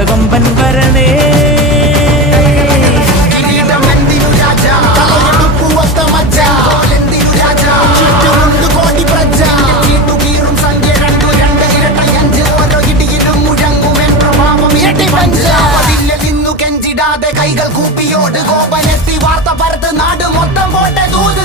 കനകകൊമ്പൻ വരണേ. കൈകൾ കൂപ്പിയോട് കോപനെത്തി വാർത്ത പരത്ത് നാട് മൊത്തം പോട്ടെ ദൂത്.